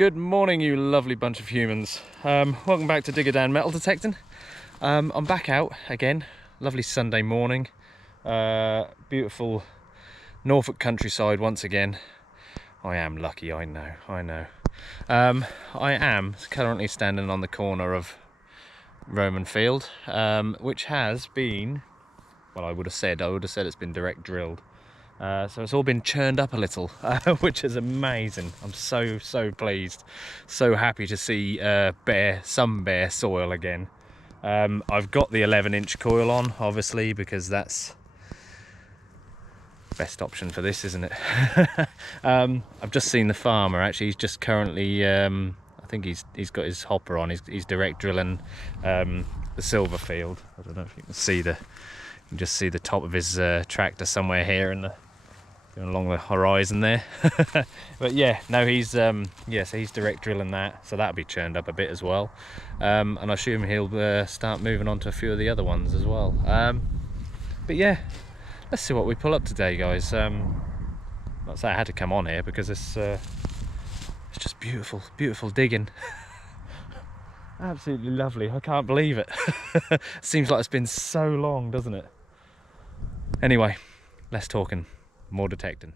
Good morning, you lovely bunch of humans. Welcome back to Digger Dan Metal Detecting. I'm back out again. Lovely Sunday morning. Beautiful Norfolk countryside once again. I am lucky, I know. I am currently standing on the corner of Roman Field, which has been, well, I would have said it's been direct drilled. So it's all been churned up a little, which is amazing. I'm so pleased, so happy to see some bare soil again. I've got the 11-inch coil on, obviously, because that's the best option for this, isn't it? I've just seen the farmer. Actually, he's just currently, I think he's got his hopper on. He's direct drilling the silver field. I don't know if you can see you can just see the top of his tractor somewhere here in the along the horizon there. But yeah, no, he's so he's direct drilling that, so that'll be churned up a bit as well, and I assume he'll start moving on to a few of the other ones as well. But yeah, let's see what we pull up today, guys. Like I say, I had to come on here because it's just beautiful digging. Absolutely lovely. I can't believe it. Seems like it's been so long, doesn't it? Anyway, less talking, more detecting.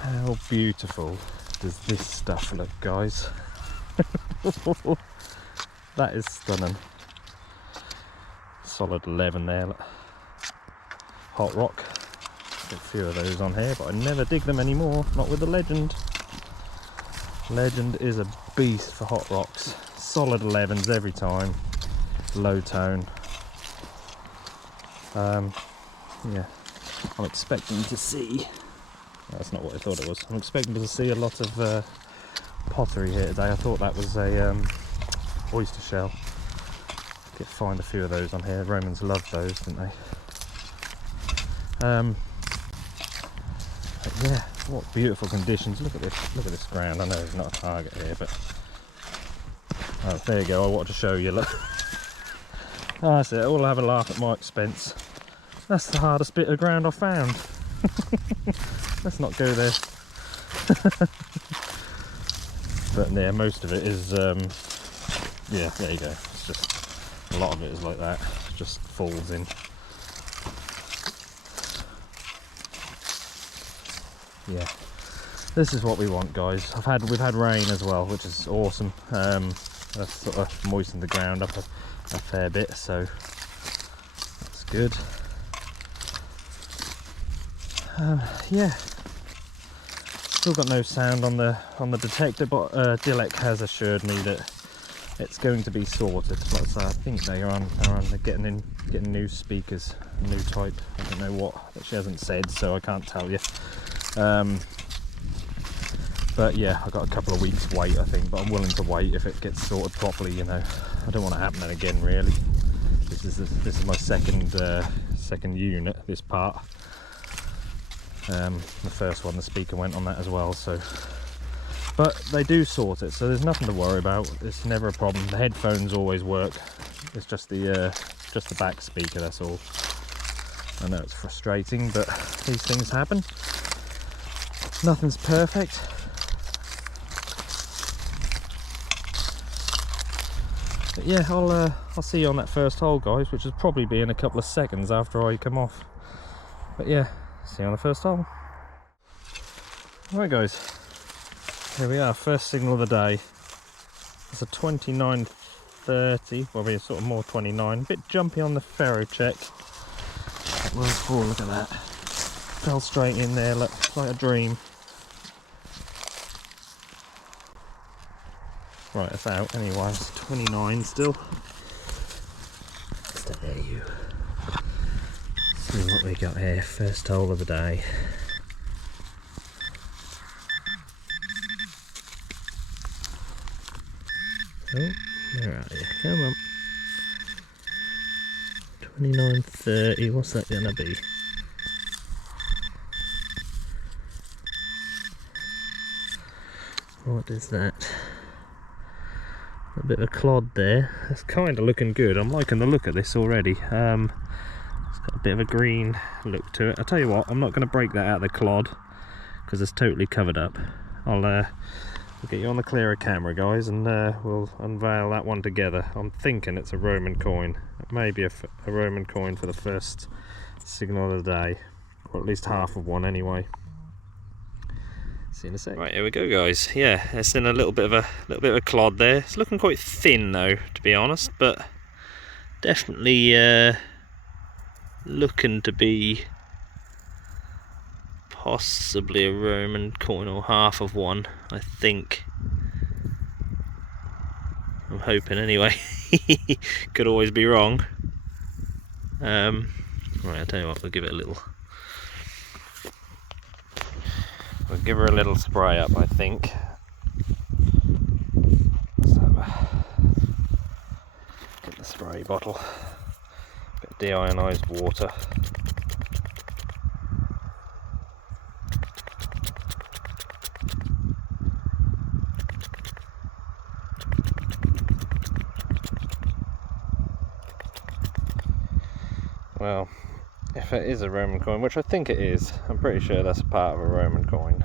How beautiful does this stuff look, guys? That is stunning. Solid 11 there. Look. Hot rock. Got a few of those on here, but I never dig them anymore. Not with the Legend. Legend is a beast for hot rocks. Solid 11s every time. Low tone. Yeah, I'm expecting to see. That's not what I thought it was. I'm expecting to see a lot of pottery here today. I thought that was a oyster shell. Find a few of those on here. Romans loved those, didn't they? But yeah, what beautiful conditions. Look at this ground. I know there's not a target here, but oh, there you go. I wanted to show you. Look. Oh, that's it. All have a laugh at my expense. That's the hardest bit of ground I've found. Let's not go there. But yeah, most of it is yeah, there you go. It's just a lot of it is like that, it just falls in. Yeah, this is what we want, guys. We've had rain as well, which is awesome. That's sort of moistened the ground up a fair bit, so that's good. Yeah, still got no sound on the detector, but Dilek has assured me that it's going to be sorted. Like I say, I think they are getting new speakers, new type. I don't know what, she hasn't said, so I can't tell you. But yeah, I've got a couple of weeks wait, I think, but I'm willing to wait if it gets sorted properly. You know, I don't want it happening again, really. This is my second unit, this part. The first one, the speaker went on that as well, so. But they do sort it, so there's nothing to worry about. It's never a problem. The headphones always work. It's just the back speaker, that's all. I know it's frustrating, but these things happen. Nothing's perfect. But yeah, I'll see you on that first hole, guys, which will probably be in a couple of seconds after I come off. But yeah, see you on the first hole. Alright, guys. Here we are, first signal of the day. It's a 29.30, probably sort of more 29. A bit jumpy on the ferro check. Oh, look at that. Fell straight in there, look, like a dream. Right, it's out anyway, it's 29 still. Stay you. See what we got here, first hole of the day. Oh, where are you? Come on. 29.30, what's that gonna be? What is that? A bit of a clod there. That's kind of looking good. I'm liking the look of this already. It's got a bit of a green look to it. I'll tell you what, I'm not going to break that out of the clod because it's totally covered up. I'll get you on the clearer camera, guys, and we'll unveil that one together. I'm thinking it's a Roman coin. It may be a Roman coin for the first signal of the day, or at least half of one anyway. See you in a sec. Right, here we go, guys. Yeah, it's in a little bit of a clod there. It's looking quite thin though, to be honest, but definitely looking to be possibly a Roman coin, or half of one, I think. I'm hoping anyway. Could always be wrong. Right, I'll tell you what, we'll give it a little. We'll give her a little spray up, I think. Let's get the spray bottle. Bit of deionized water. Well, if it is a Roman coin, which I think it is, I'm pretty sure that's a part of a Roman coin.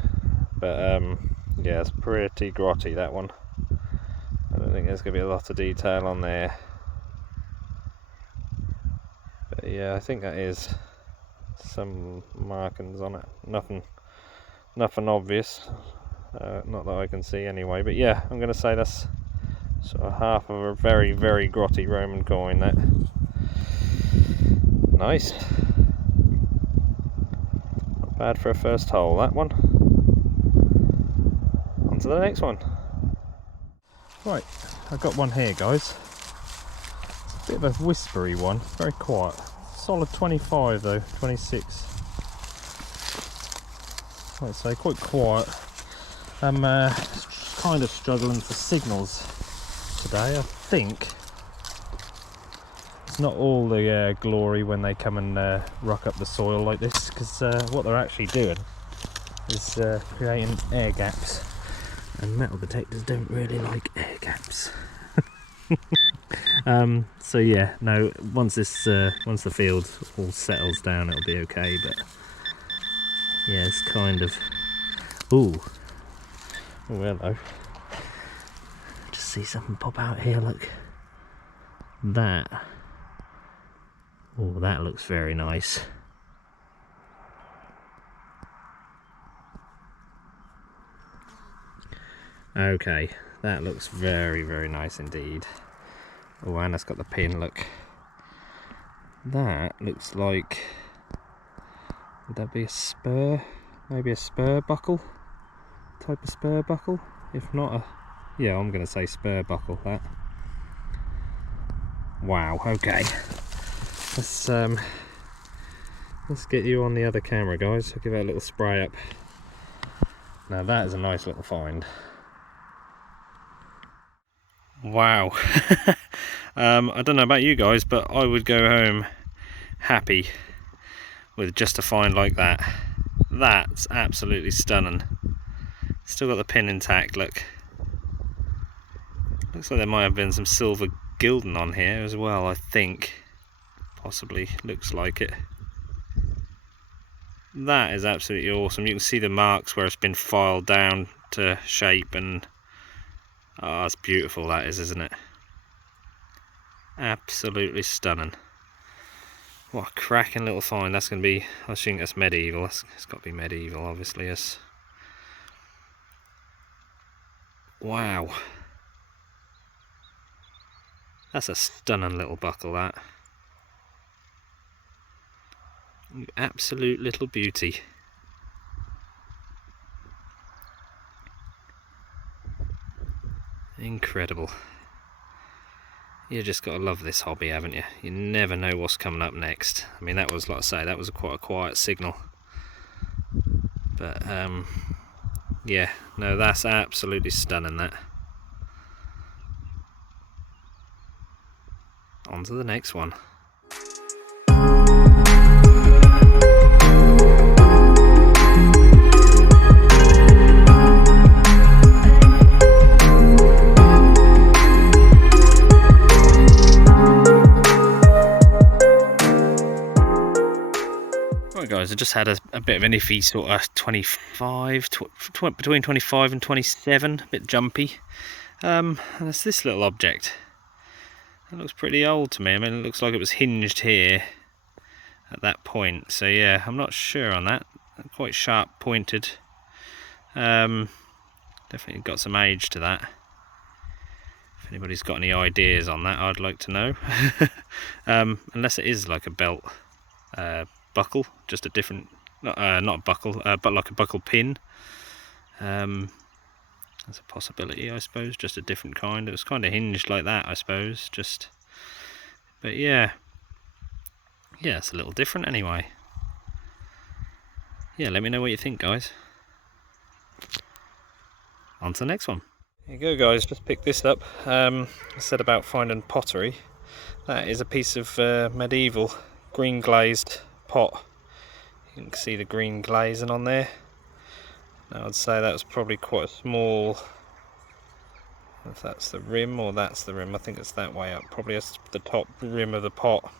But yeah, it's pretty grotty, that one. I don't think there's going to be a lot of detail on there. But yeah, I think that is some markings on it. Nothing obvious. Not that I can see anyway. But yeah, I'm going to say that's sort of half of a very, very grotty Roman coin, that. Nice. Not bad for a first hole, that one. On to the next one. Right, I've got one here, guys. It's a bit of a whispery one, very quiet. Solid 25 though, 26. I'd say quite quiet. I'm kind of struggling for signals today, I think. It's not all the glory when they come and rock up the soil like this, because what they're actually doing is creating air gaps, and metal detectors don't really like air gaps. So yeah, no, once the field all settles down, it'll be okay. But yeah, it's kind of oh hello. Just see something pop out here. Look, that. Oh, that looks very nice. Okay, that looks very, very nice indeed. Oh, and it's got the pin, look. That looks like, would that be a spur? Maybe a spur buckle? Type of spur buckle? If not yeah, I'm going to say spur buckle, that. Wow, okay. Let's get you on the other camera, guys. I'll give it a little spray up. Now that is a nice little find. Wow. I don't know about you guys, but I would go home happy with just a find like that. That's absolutely stunning. Still got the pin intact, look. Looks like there might have been some silver gilding on here as well, I think. Possibly, looks like it. That is absolutely awesome. You can see the marks where it's been filed down to shape, and oh, it's beautiful, that is, isn't it? Absolutely stunning. What a cracking little find. That's going to be, I think that's medieval. It's got to be medieval, obviously. Yes. Wow. That's a stunning little buckle, that. You absolute little beauty. Incredible. You just got to love this hobby, haven't you? You never know what's coming up next. I mean, that was, like I say, that was quite a quiet signal. But yeah, no, that's absolutely stunning, that. On to the next one. guys, I just had a bit of an iffy sort of 25, between 25 and 27, a bit jumpy. And it's this little object. It looks pretty old to me. I mean, it looks like it was hinged here at that point. So yeah, I'm not sure on that. Quite sharp pointed. Definitely got some age to that. If anybody's got any ideas on that, I'd like to know. Unless it is like a belt buckle, just a different, not a buckle, but like a buckle pin. That's a possibility, I suppose, just a different kind. It was kind of hinged like that, I suppose, just, but yeah, it's a little different anyway. Yeah, let me know what you think, guys. On to the next one. Here you go, guys, just picked this up. I said about finding pottery. That is a piece of medieval green glazed pot. You can see the green glazing on there. Now I'd say that was probably quite a small, if that's the rim or that's the rim, I think it's that way up, probably it's the top rim of the pot.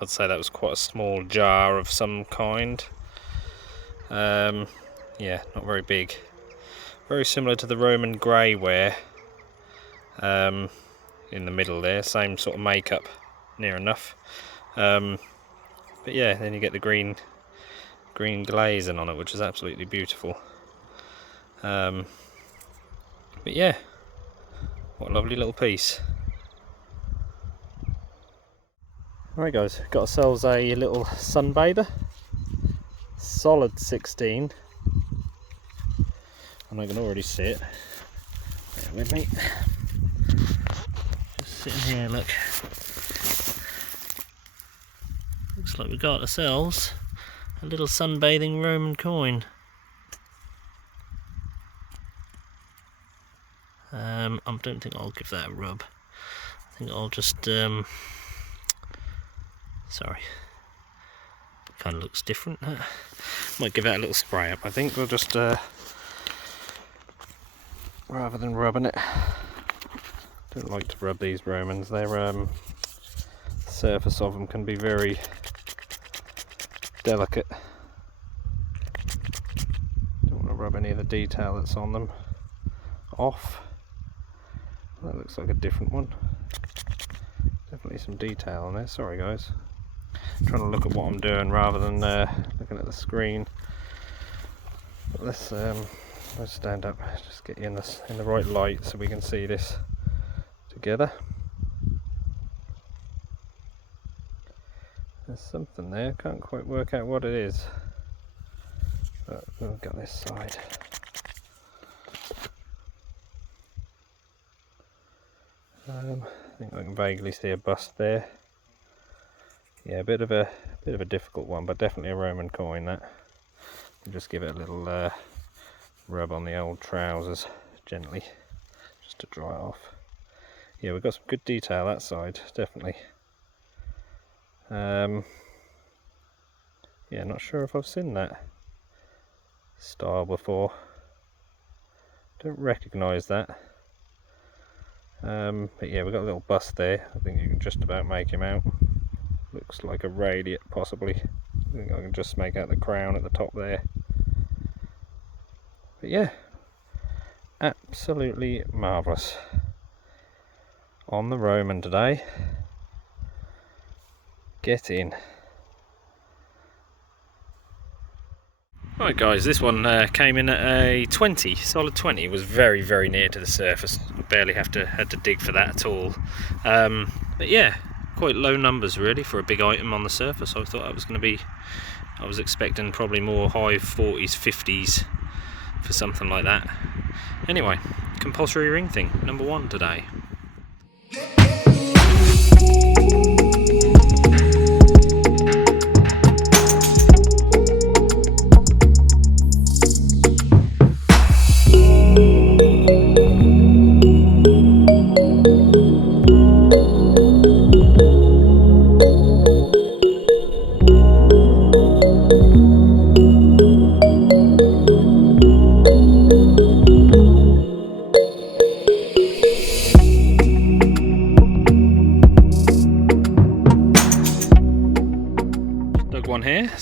I'd say that was quite a small jar of some kind. Yeah, not very big. Very similar to the Roman grey ware in the middle there, same sort of makeup, near enough. But yeah, then you get the green glazing on it, which is absolutely beautiful. But yeah, what a lovely little piece. Alright guys, got ourselves a little sunbather, solid 16, and I can already see it. Bear with me. Just sitting here, look. Looks like we got ourselves a little sunbathing Roman coin. I don't think I'll give that a rub. I think I'll just sorry, kind of looks different. Might give that a little spray up. I think we'll just rather than rubbing it. Don't like to rub these Romans. Their surface of them can be very delicate. Don't want to rub any of the detail that's on them off. That looks like a different one. Definitely some detail on there. Sorry guys. I'm trying to look at what I'm doing rather than looking at the screen. But let's stand up. Just get you in the right light so we can see this together. There's something there. Can't quite work out what it is. But we've got this side. I think I can vaguely see a bust there. Yeah, a bit of a difficult one, but definitely a Roman coin. That. We'll just give it a little rub on the old trousers gently, just to dry it off. Yeah, we've got some good detail that side, definitely. Yeah, not sure if I've seen that style before. Don't recognise that. But yeah, we've got a little bust there. I think you can just about make him out. Looks like a radiate, possibly. I think I can just make out the crown at the top there. But yeah, absolutely marvellous. On the Roman today. Get in. Right guys, this one came in at a 20, solid 20. It was very, very near to the surface. I barely had to dig for that at all. But yeah, quite low numbers really for a big item on the surface. I thought that was going to be, I was expecting probably more high 40s, 50s for something like that. Anyway, compulsory ring thing, number 1 today.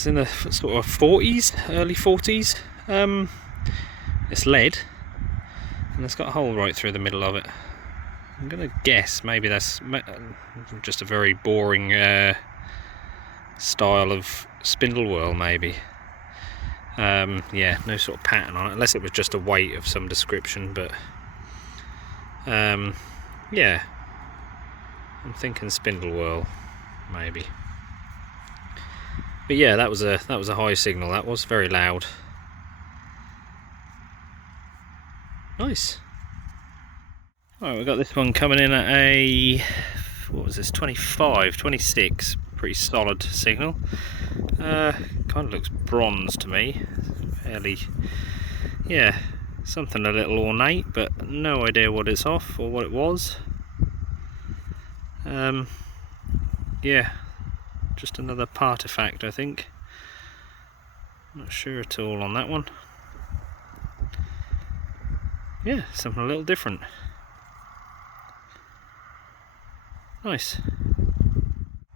It's in the sort of 40s, early 40s. It's lead, and it's got a hole right through the middle of it. I'm gonna guess maybe that's just a very boring style of spindle whorl, maybe. Yeah, no sort of pattern on it, unless it was just a weight of some description, but yeah, I'm thinking spindle whorl, maybe. But yeah, that was a high signal. That was very loud. Nice. Alright, we've got this one coming in at a, what was this, 25, 26, pretty solid signal. Kind of looks bronze to me, fairly, yeah, something a little ornate, but no idea what it's off or what it was. Yeah, just another partifact, I think. Not sure at all on that one. Yeah, something a little different. Nice.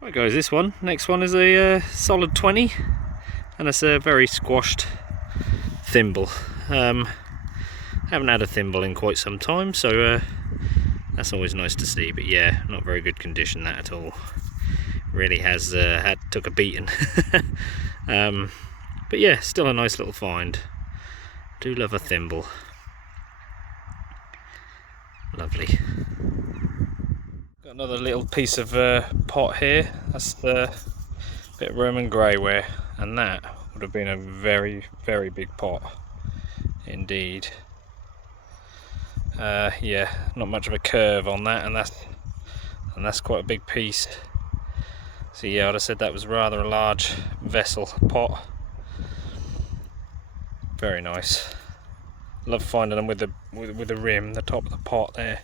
Right guys, this one, next one is a solid 20, and it's a very squashed thimble. Haven't had a thimble in quite some time, so that's always nice to see, but yeah, not very good condition that at all. Really has took a beating. But yeah, still a nice little find. Do love a thimble. Lovely. Got another little piece of pot here. That's the bit of Roman greyware, and that would have been a very, very big pot indeed. Yeah, not much of a curve on that, and that's quite a big piece. So yeah, I'd have said that was rather a large vessel pot. Very nice. Love finding them with the rim, the top of the pot there.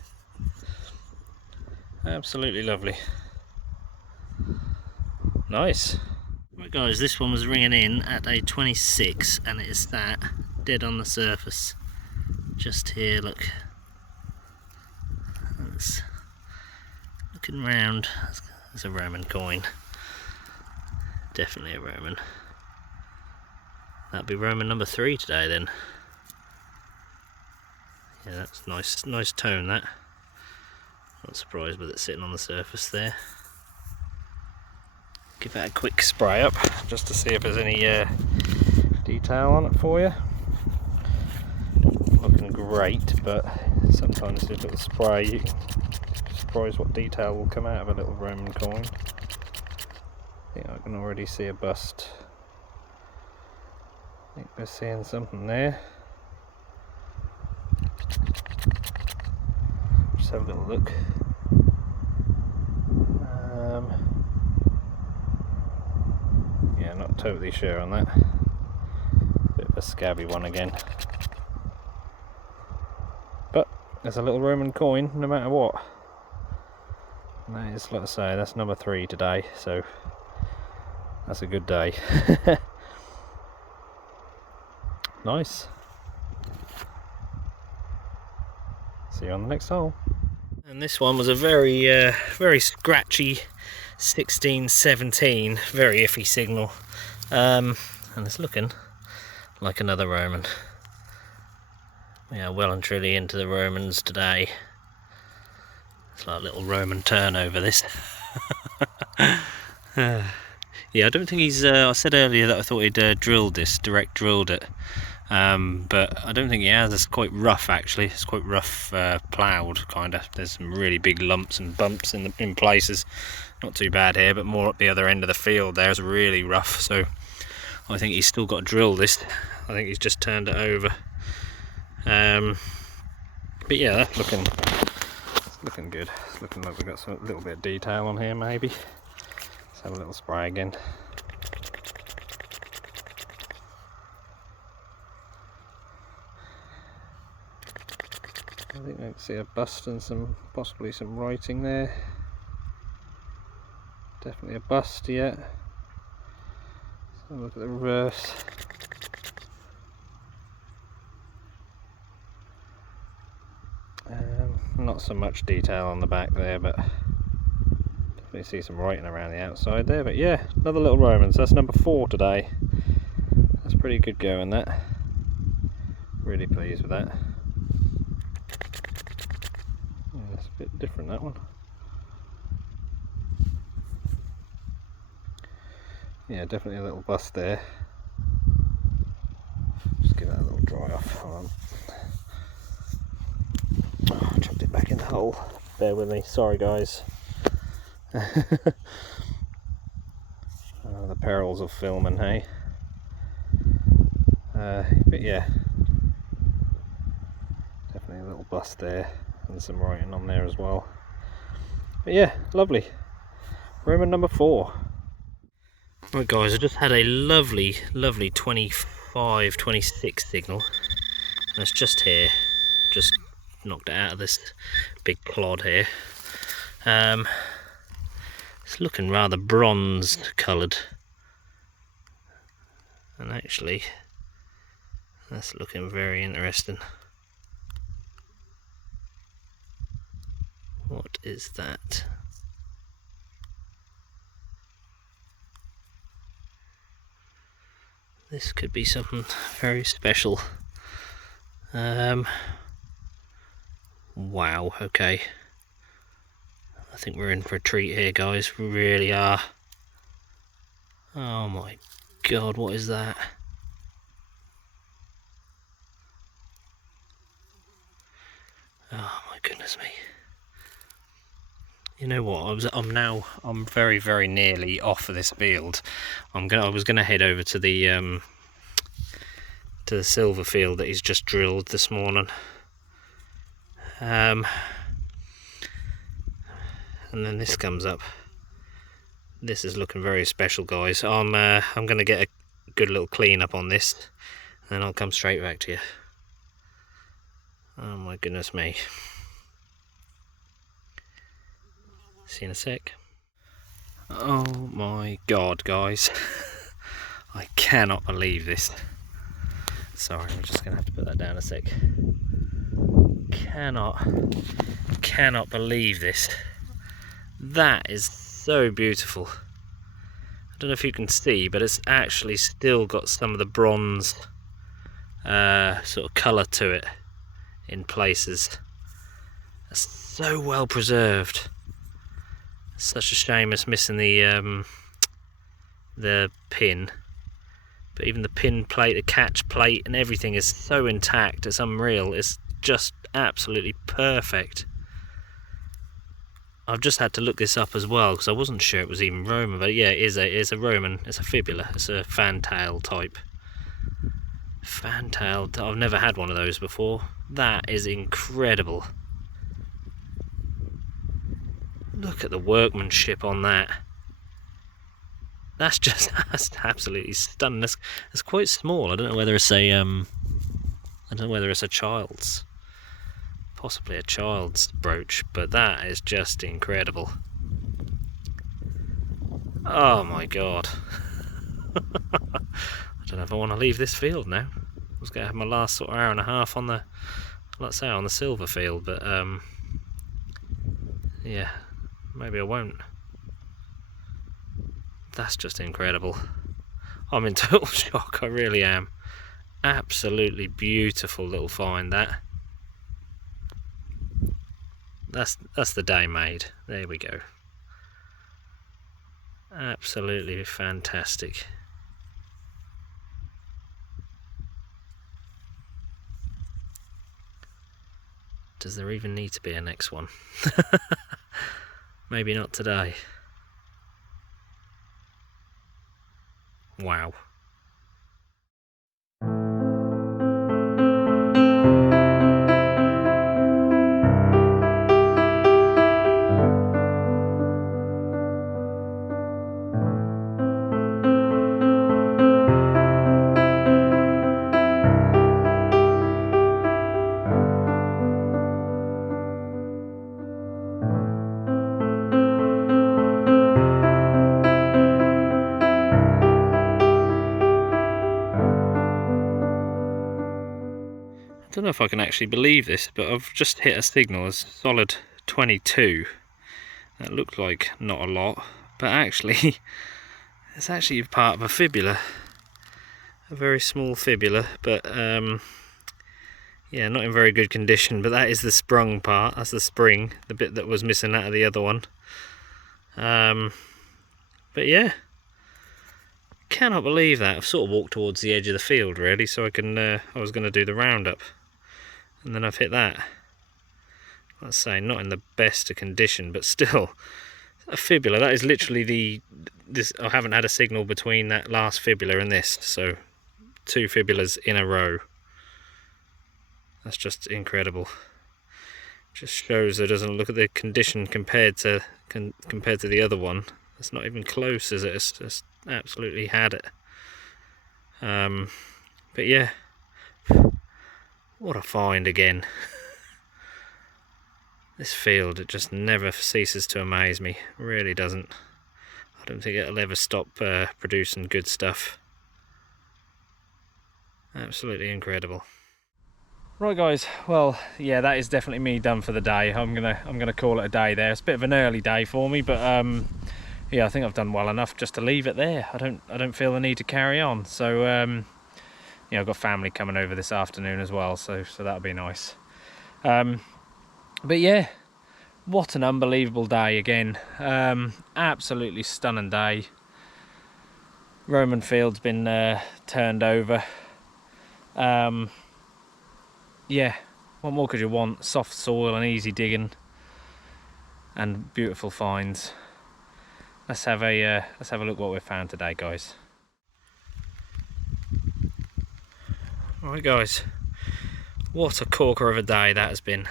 Absolutely lovely. Nice. Right guys, this one was ringing in at a 26, and it is that, dead on the surface. Just here, look. That's looking round. There's a Roman coin. Definitely a Roman. That'll be Roman number 3 today then. Yeah, that's nice tone that. Not surprised with it sitting on the surface there. Give that a quick spray up just to see if there's any detail on it for you. Looking great, but sometimes with a little spray you can surprise what detail will come out of a little Roman coin. I think I can already see a bust. I think we're seeing something there. Just have a little look. Yeah, not totally sure on that. Bit of a scabby one again. But there's a little Roman coin no matter what. And that is, like I say, that's number 3 today, so that's a good day. Nice. See you on the next hole. And this one was a very very scratchy 16-17, very iffy signal, and it's looking like another Roman. We are well and truly into the Romans today. It's like a little Roman turnover, this. Yeah, I don't think he's, I said earlier that I thought he'd drilled this, direct drilled it, but I don't think he has. It's quite rough actually. It's quite rough ploughed kind of. There's some really big lumps and bumps in places. Not too bad here, but more at the other end of the field there is really rough, so I think he's still got to drill this. I think he's just turned it over. But yeah, that's looking good. It's looking like we've got a little bit of detail on here maybe. Let's have a little spray again. I think I can see a bust and possibly some writing there. Definitely a bust yet. Let's have a look at the reverse. Not so much detail on the back there, but definitely see some writing around the outside there, but yeah, another little Roman. So that's number 4 today. That's pretty good going, that. Really pleased with that. Yeah, that's a bit different, that one. Yeah, definitely a little bust there. Just give that a little dry off. Hold on. Oh, I chucked it back in the hole. Bear with me, sorry guys. The perils of filming, hey? But yeah, definitely a little bust there and some writing on there as well. But yeah, lovely. Roman number 4. Right guys, I just had a lovely 25, 26 signal, and it's just here. Just knocked it out of this big clod here. It's looking rather bronze coloured, and actually that's looking very interesting. What is that? This could be something very special. Wow, okay. I think we're in for a treat here, guys. We really are. Oh my god, what is that? Oh my goodness me. You know what? I'm very nearly off of this field. I was gonna head over to the silver field that he's just drilled this morning. And then this comes up. This is looking very special, guys. I'm gonna get a good little clean up on this, and then I'll come straight back to you. Oh my goodness me. See you in a sec. Oh my god, guys. I cannot believe this. Sorry, I'm just gonna have to put that down a sec. Cannot believe this. That is so beautiful. I don't know if you can see, but it's actually still got some of the bronze sort of colour to it in places. It's so well preserved. It's such a shame it's missing the pin, but even the pin plate, the catch plate and everything is so intact, it's unreal. It's just absolutely perfect. I've just had to look this up as well because I wasn't sure it was even Roman, but yeah, it is a Roman. It's a fibula. It's a fantail type. Fantail. I've never had one of those before. That is incredible. Look at the workmanship on that. That's absolutely stunning. It's quite small. I don't know whether it's a child's. Possibly a child's brooch, but that is just incredible. Oh my god. I don't know if I want to leave this field now. I was going to have my last sort of hour and a half on the, let's say, on the silver field, but yeah, maybe I won't. That's just incredible. I'm in total shock, I really am. Absolutely beautiful little find, that. That's the day made. There we go. Absolutely fantastic. Does there even need to be a next one? Maybe not today. Wow. I don't know if I can actually believe this, but I've just hit a signal as solid 22, That looked like not a lot, but actually it's actually part of a fibula, a very small fibula, but yeah, not in very good condition. But that is the sprung part, that's the spring, the bit that was missing out of the other one. But yeah, cannot believe that. I've sort of walked towards the edge of the field really, so I was going to do the roundup, and then I've hit that. Let's say not in the best of condition, but still a fibula. That is literally this. I haven't had a signal between that last fibula and this, so 2 fibulas in a row. That's just incredible. Just shows it doesn't look at the condition compared to the other one. It's not even close, is it? It's just absolutely had it. But yeah, what a find again. This field, it just never ceases to amaze me. It really doesn't. I don't think it'll ever stop producing good stuff. Absolutely incredible. Right guys, well yeah, that is definitely me done for the day. I'm gonna call it a day there. It's a bit of an early day for me, but yeah, I think I've done well enough just to leave it there. I don't feel the need to carry on. So yeah, I've got family coming over this afternoon as well, so that'll be nice. But yeah, what an unbelievable day again. Absolutely stunning day. Roman field's been turned over. Yeah, what more could you want? Soft soil and easy digging and beautiful finds. Let's have a look what we've found today, guys. Alright guys, what a corker of a day that has been.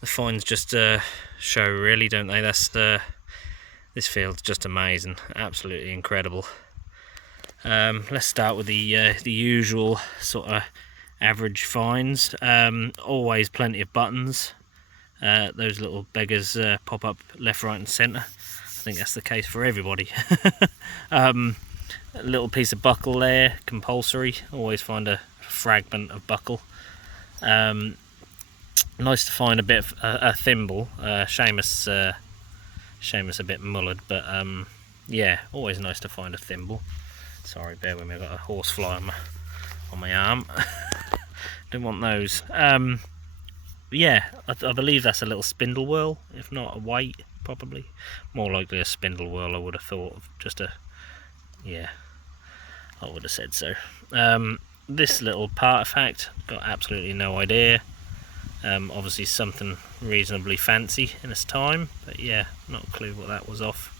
The finds just show really, don't they? This field's just amazing, absolutely incredible. Let's start with the usual sort of average finds. Always plenty of buttons. Those little beggars pop up left, right and centre. I think that's the case for everybody. A little piece of buckle there, compulsory. Always find a fragment of buckle. Nice to find a bit of a thimble. Seamus a bit mullered, but yeah, always nice to find a thimble. Sorry, bear with me, I've got a horsefly on my arm. Don't want those. Yeah, I believe that's a little spindle whorl, if not a weight, probably. More likely a spindle whorl, I would have thought. Yeah, I would have said so. This little artifact, got absolutely no idea. Obviously something reasonably fancy in its time, but yeah, not a clue what that was off.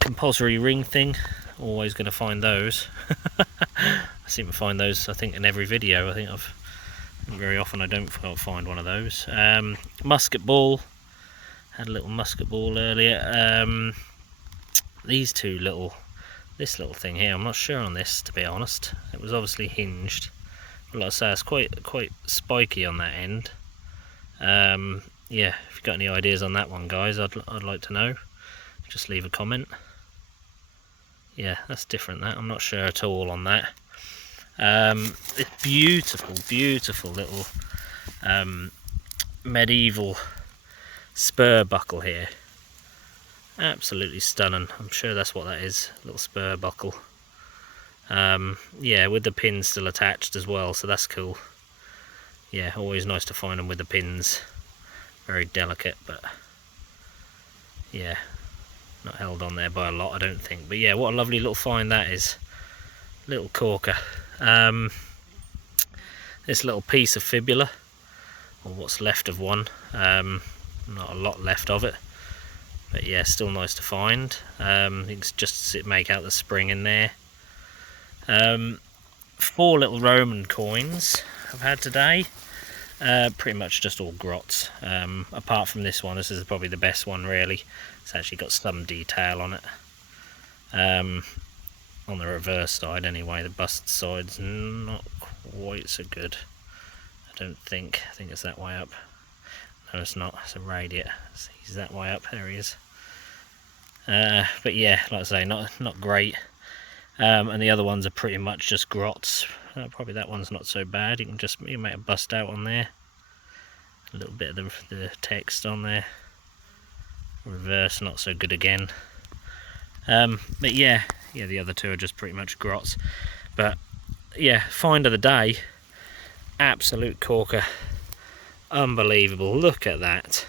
Compulsory ring thing, always going to find those. I seem to find those, I think, in every video. I think very often I don't find one of those. Musket ball, had a little musket ball earlier. These this little thing here, I'm not sure on this, to be honest. It was obviously hinged. But like I say, it's quite spiky on that end. Yeah, if you've got any ideas on that one, guys, I'd like to know. Just leave a comment. Yeah, that's different, that. I'm not sure at all on that. It's beautiful little medieval spur buckle here. Absolutely stunning. I'm sure that's what that is, little spur buckle. Yeah, with the pins still attached as well, so that's cool. Yeah, always nice to find them with the pins. Very delicate, but yeah, not held on there by a lot, I don't think. But yeah, what a lovely little find that is. Little corker. This little piece of fibula, or what's left of one. Not a lot left of it, but yeah, still nice to find. You can just make out the spring in there. 4 little Roman coins I've had today. Pretty much just all grots. Apart from this one, this is probably the best one really. It's actually got some detail on it. On the reverse side anyway, the bust side's not quite so good, I don't think. I think it's that way up. No, it's not, it's a radiate. He's that way up, there he is. But yeah, like I say, not great. And the other ones are pretty much just grots. Probably that one's not so bad. You can make a bust out on there. A little bit of the text on there. Reverse, not so good again. But yeah, the other two are just pretty much grots. But yeah, find of the day, absolute corker, unbelievable. Look at that.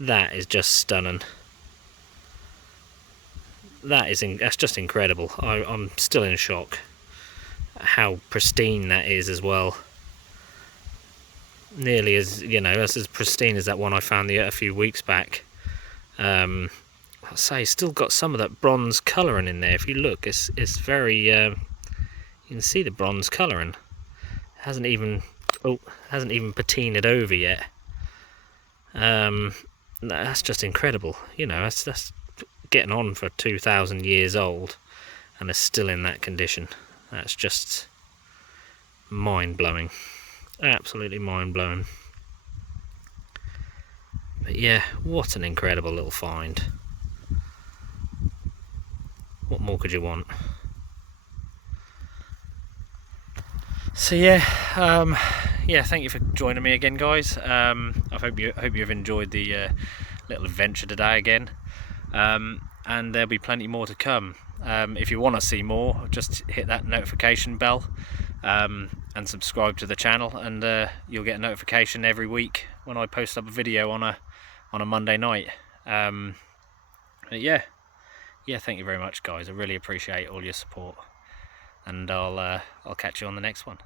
That is just stunning. That's just incredible. I'm still in shock how pristine that is as well. Nearly as, as pristine as that one I found a few weeks back. I'll say still got some of that bronze colouring in there. If you look, it's very you can see the bronze colouring. Hasn't even patinaed over yet. That's just incredible. That's getting on for 2,000 years old and is still in that condition. That's just mind-blowing. Absolutely mind-blowing. But yeah, what an incredible little find. What more could you want? So yeah, thank you for joining me again, guys. I hope you've enjoyed the little adventure today again, and there'll be plenty more to come. If you want to see more, just hit that notification bell and subscribe to the channel, and you'll get a notification every week when I post up a video on a Monday night. But yeah, thank you very much, guys. I really appreciate all your support, and I'll catch you on the next one.